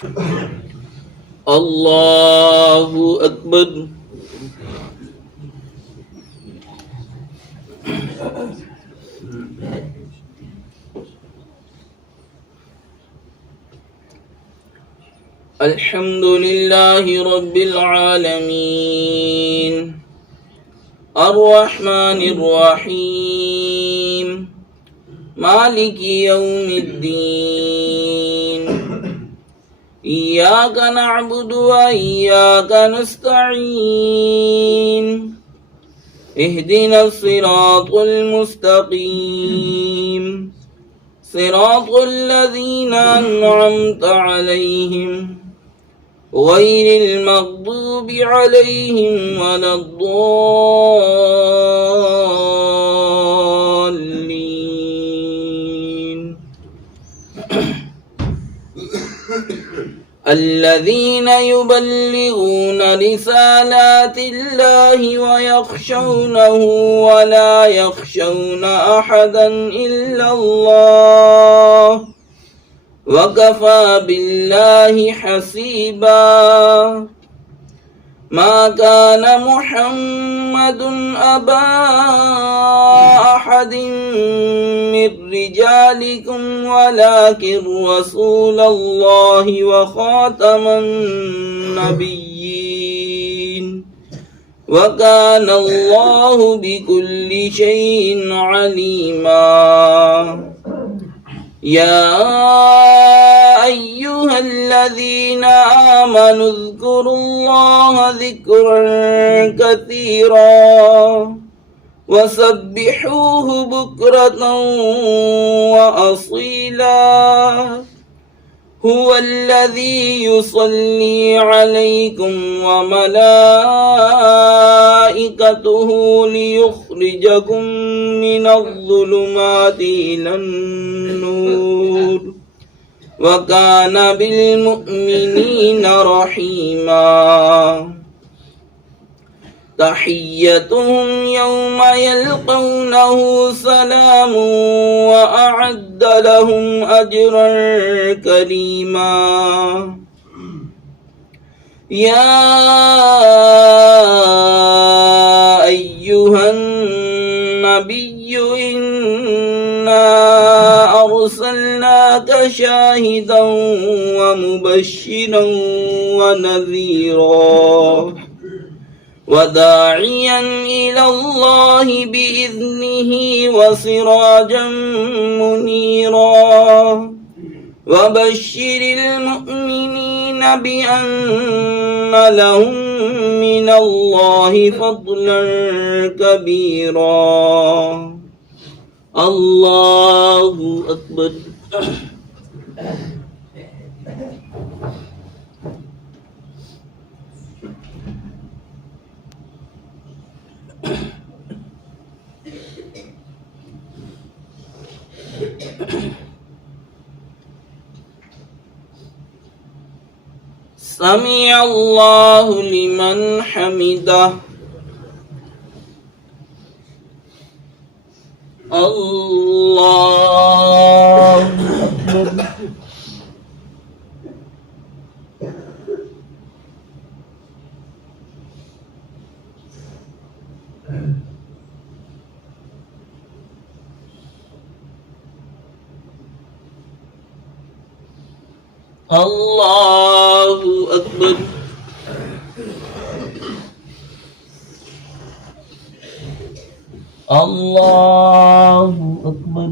الله أكبر. الحمد لله رب العالمين الرحمن الرحيم مالك يوم الدين إياك نعبد وإياك نستعين اهدنا الصراط المستقيم صراط الذين أنعمت عليهم غير المغضوب عليهم ولا الضالين الذين يبلغون رسالات الله ويخشونه ولا يخشون أحدا إلا الله وكفى بالله حسيبا. ما كان محمد أبا أحد من رجالكم ولكن رسول الله وخاتم النبيين وكان الله بكل شيء عليما. يا أيها الذين آمنوا اذكروا الله ذكرا كثيرا وسبحوه بكرة وأصيلا. هو الذي يصلي عليكم وملائكته ليخرجكم من الظلمات إلى النور وكان بالمؤمنين رحيما. تحيتهم يوم يلقونه سلام وأعد لهم أجرا كريما. يا أيها النبي إنا أرسلناك شاهدا ومبشرا ونذيرا وداعيا إلى الله بإذنه وسراجا منيرا. وبشر المؤمنين بأن لهم من الله فضلا كبيرا. الله أكبر. سمع الله لمن حمده. الله أكبر. الله أكبر. الله أكبر.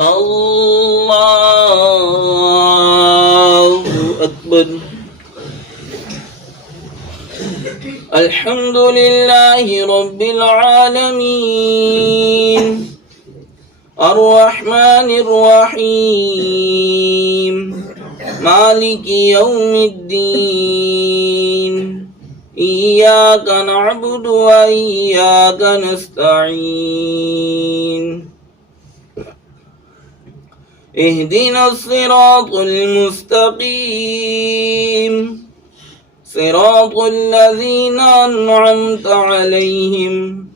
الله أكبر. الحمد لله رب العالمين الرحمن الرحيم مالك يوم الدين إياك نعبد وإياك نستعين اهدنا الصراط المستقيم صراط الذين أنعمت عليهم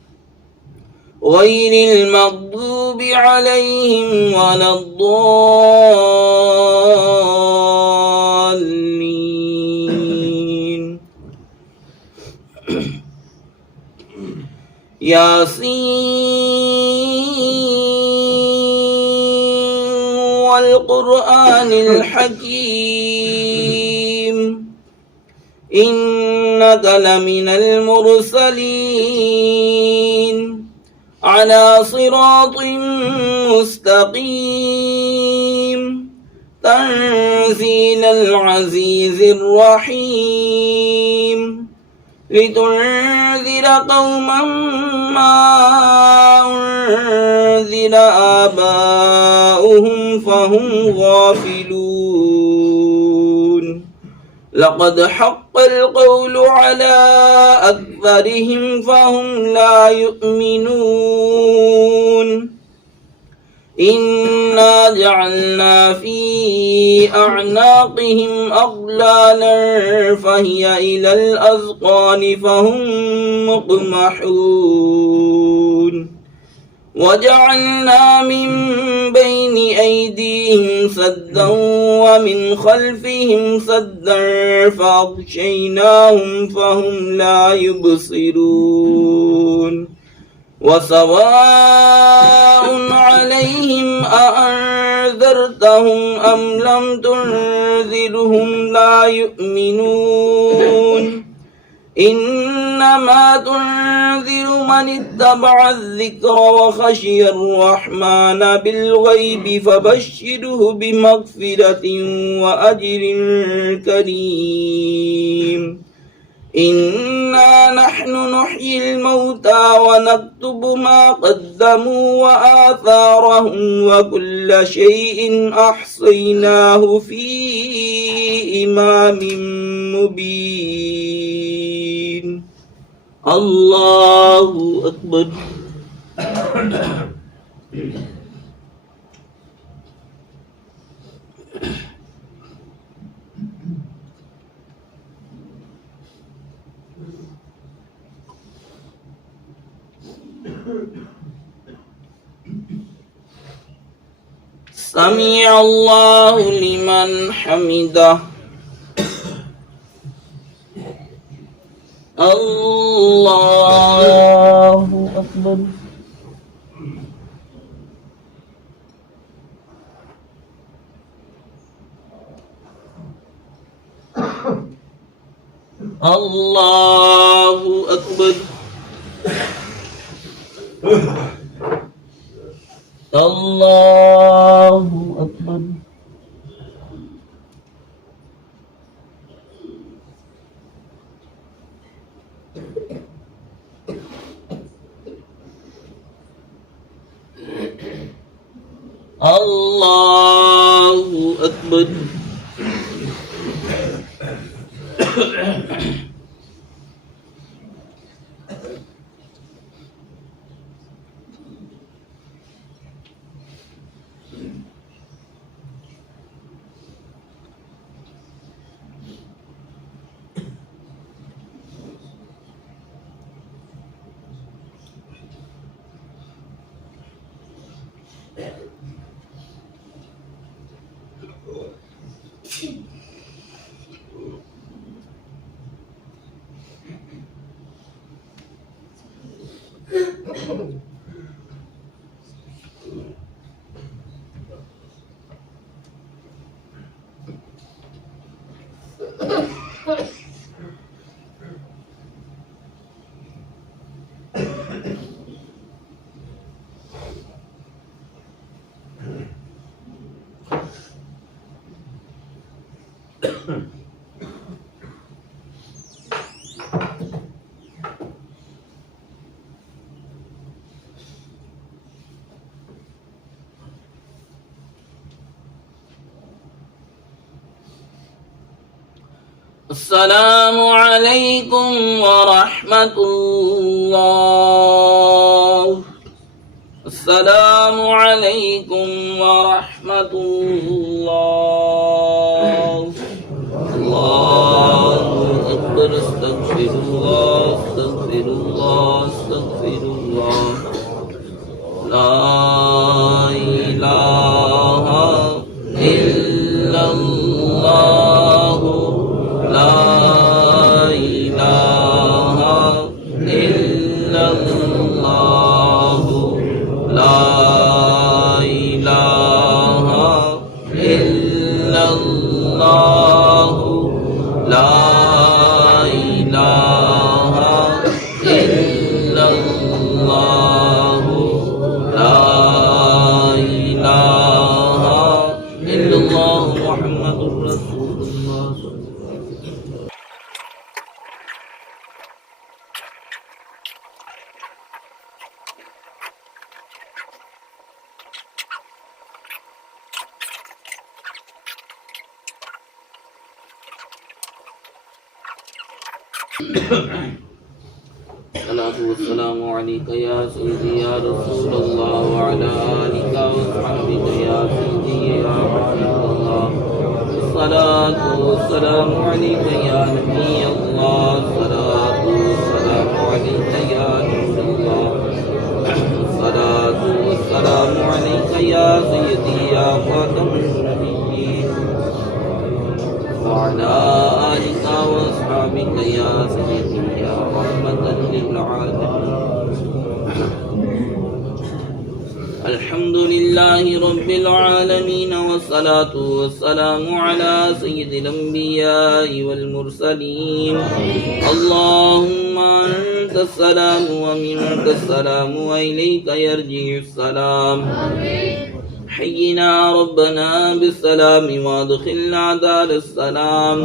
غير المغضوب عليهم ولا الضالين. ياسين والقرآن الحكيم إنك لمن المرسلين على صراط مستقيم تنزيل العزيز الرحيم لتنذر قوما ما أنذر آباؤهم فهم غافلون لقد حق القول على أكثرهم فهم لا يؤمنون إنا جعلنا في أعناقهم أغلالا فهي إلى الأذقان فهم مقمحون وجعلنا من بين أيديهم سدا ومن خلفهم سدا فأغشيناهم فهم لا يبصرون وسواء عليهم أأنذرتهم أم لم تنذرهم لا يؤمنون إنما تنذر من اتبع الذكر وخشي الرحمن بالغيب فبشره بمغفرة وأجر كريم إنا نحن نحيي الموتى ونكتب ما قدموا وآثارهم وكل شيء أحصيناه في إمام مبين. الله أكبر. سمع الله لمن حمده. الله أكبر. الله أكبر. الله أكبر. الله أكبر. السلام عليكم ورحمة الله. السلام عليكم ورحمة الله. الله أكبر. استغفر الله استغفر الله استغفر الله لا إله إلا الله لا إله إلا الله لا إله إلا الله لا إله إلا الله لا إله إلا الله محمد رسول الله. الصلاة والسلام عليك يا سيدي يا رسول الله وعلى آلك وصحبك يا سيدي يا حبيب الله. الصلاة والسلام عليك يا نبي الله. الصلاة والسلام عليك يا نور الله. الصلاة والسلام عليك يا سيدي يا خاتم النبيين وعلى آلك وأصحابك يا سيدي يا رحمة للعالمين. الحمد لله رب العالمين والصلاة والسلام على سيد الأنبياء والمرسلين. اللهم أنت السلام ومنك السلام وإليك يرجع السلام. حينا ربنا بالسلام وادخلنا دار السلام.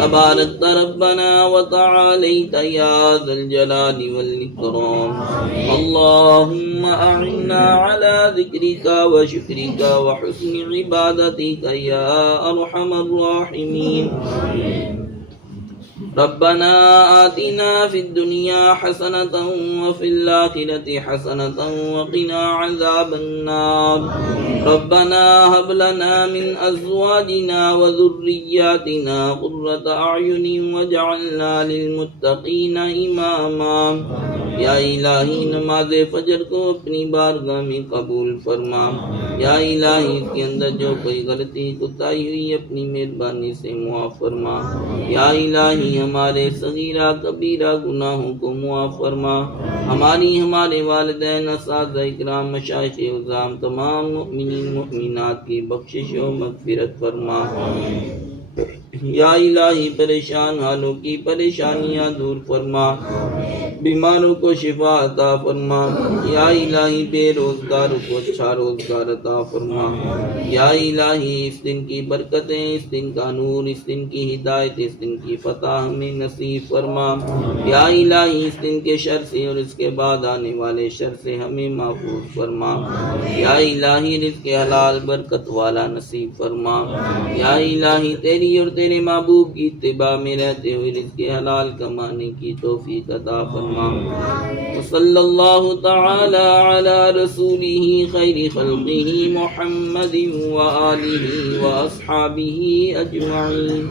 تبارك ربنا وتعاليت يا ذا الجلال والإكرام. اللهم أعنا على ذكرك وشكرك وحسن عبادتك يا أرحم الراحمين. ربنا آتنا في الدنيا حسنة وفي الآخرة حسنة وقنا عذاب النار. ربنا هب لنا من أزواجنا وذرياتنا قرة أعين واجعلنا للمتقين إماما. یا الہی نماز فجر کو اپنی بارگاہ میں قبول فرما. یا الہی اس کے اندر جو کوئی غلطی کوتاہی ہوئی اپنی مہربانی سے معاف فرما. یا الہی ہمارے صغیرہ کبیرہ گناہوں کو معاف فرما. ہمارے والدین اساتذہ اکرام مشائخ عظام تمام مؤمنین مؤمنات کی بخشش و مغفرت فرما. یا الہی پریشان حالوں کی پریشانیاں دور فرما. بیماروں کو شفا عطا فرما. یا الہی بے روزگاروں کو اچھا روزگار عطا فرما. یا الہی اس دن کی برکتیں، اس دن کا نور، اس دن کی ہدایت، اس دن کی فتح ہمیں نصیب فرما. یا الہی اس دن کے شر سے اور اس کے بعد آنے والے شر سے ہمیں محفوظ فرما. یا الہی رزق حلال برکت والا نصیب فرما. یا الہی تیری اور تیرے محبوب کی اتباع میں رہتے ہوئے رزق حلال کمانے کی توفیق عطا فرما. وصلی اللہ تعالی علی رسولہ خیر خلقہ محمد وآلہ واصحابہ اجمعین.